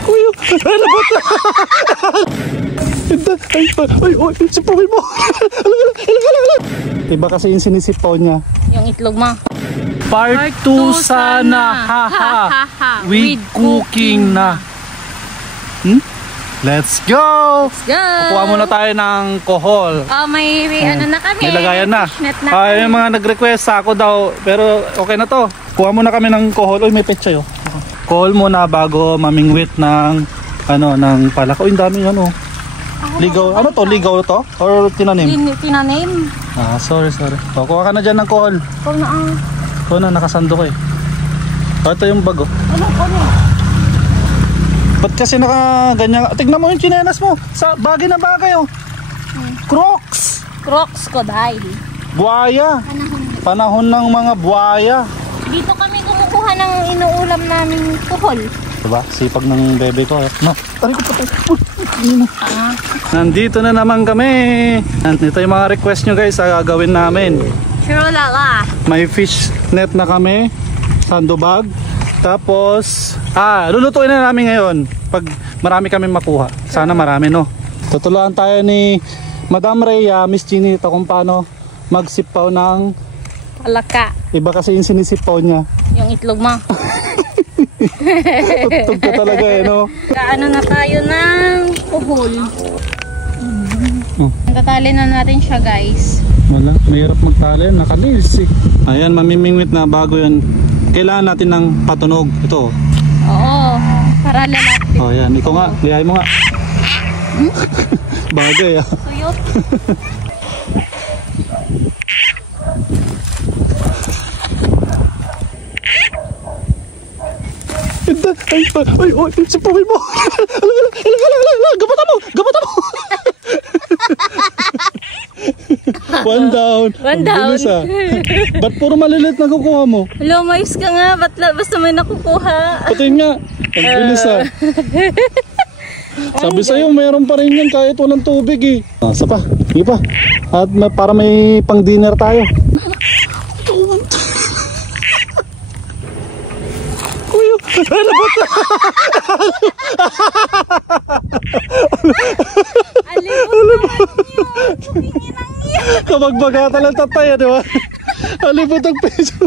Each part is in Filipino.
Kuya, ano ba ito? Ay, sipukin mo. Iba kasi yung sinisipaw niya. Yung itlog mo. Part 2 sana. Haha. With cooking na. Let's go! Let's go! Kuha muna tayo ng kohol. Oh, may ano na kami. May lagayan na. Yung mga nag-request sa ako daw. Pero okay na to. Kuha muna kami ng kohol. Uy, may petsa yun. Kohol muna bago mamingwit ng ng palaka. Uy, daming ligaw. Ano to? Ligaw to? Or tinanim? Tinanim. Sorry. O, kuha ka na dyan ng kohol. Ito na, nakasando ko eh. Ito yung bago. Ano ko na? Ba't kasi nakaganyan? Tignan mo yung chinelas mo. Bagay na bagay oh. Crocs. Crocs ko dahil. Buhaya. Panahon ng mga buhaya. Dito kami kumukuha ng inuulam namin kuhol. Diba? Sipag ng bebe ko. No. Tari ko pa. Nandito na naman kami. Ito yung mga request nyo guys. Gagawin namin. Churulala. May fish net na kami. Sandobag. Tapos, lulutuin na namin ngayon pag marami kami makuha. Sana marami, no? Tutuluan tayo ni Madam Rhea, Miss Chinita kung paano magsipaw ng palaka. Iba kasi yung sinisipaw niya. Yung itlog mo. Tutog ka talaga eh, no? Kaano na tayo ng kuhol. Tatali na natin siya guys. Wala, mahirap magtali. Nakalis eh. Ayan, mamimingwit na bago yan. Kailangan natin ng patunog. Ito. Oo. Para lalapit. Oh, yan. Ikaw nga. Lihay mo nga. Bagay ah. Suyot. Ay, sipukin mo. Gabata mo. One down. One down. Bilis, ba't puro malilit na kukuha mo? Hello, mais ka nga. Basta may nakukuha. Patingin nga. Ang bilis Sabi sa'yo, mayroon pa rin yan kahit walang tubig eh. Isa pa. Sige pa. At para may pang dinner tayo. Kuya, ano ba ito? Kapag bagata lang tataya, di ba? Alibot ang peso.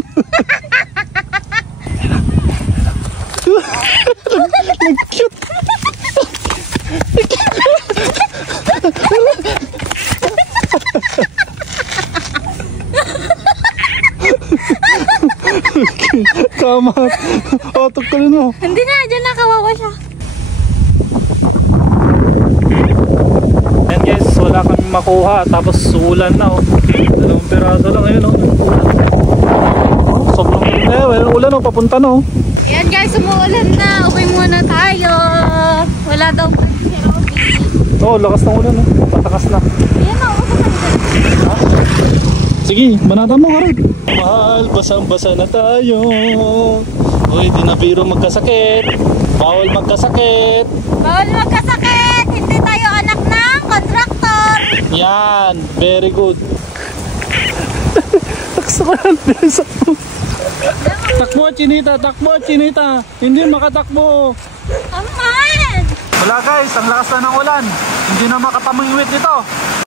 Nag-cute. Tama. Tukulin mo. Hindi na, dyan nakawawa siya. And guys, wala kami makuha. Tapos ulan na dalawang piraso lang ngayon sobrang ulan papunta na Yan guys, umuulan na. Uwi muna tayo. Wala daw pa si Robby. Lakas ng ulan patakas na. Yan na, sige, banata mo karon. Mahal, basang-basa na tayo. Uy, di na biro magkasakit. Bawal magkasakit. Hindi tayo anak ng kontraktor. Yan, very good. Takso ka lang, bilisan mo. Takbo, Chinita. Hindi makatakbo. Aman! Wala guys, ang lakas na ng ulan. Hindi na makapamingwit nito.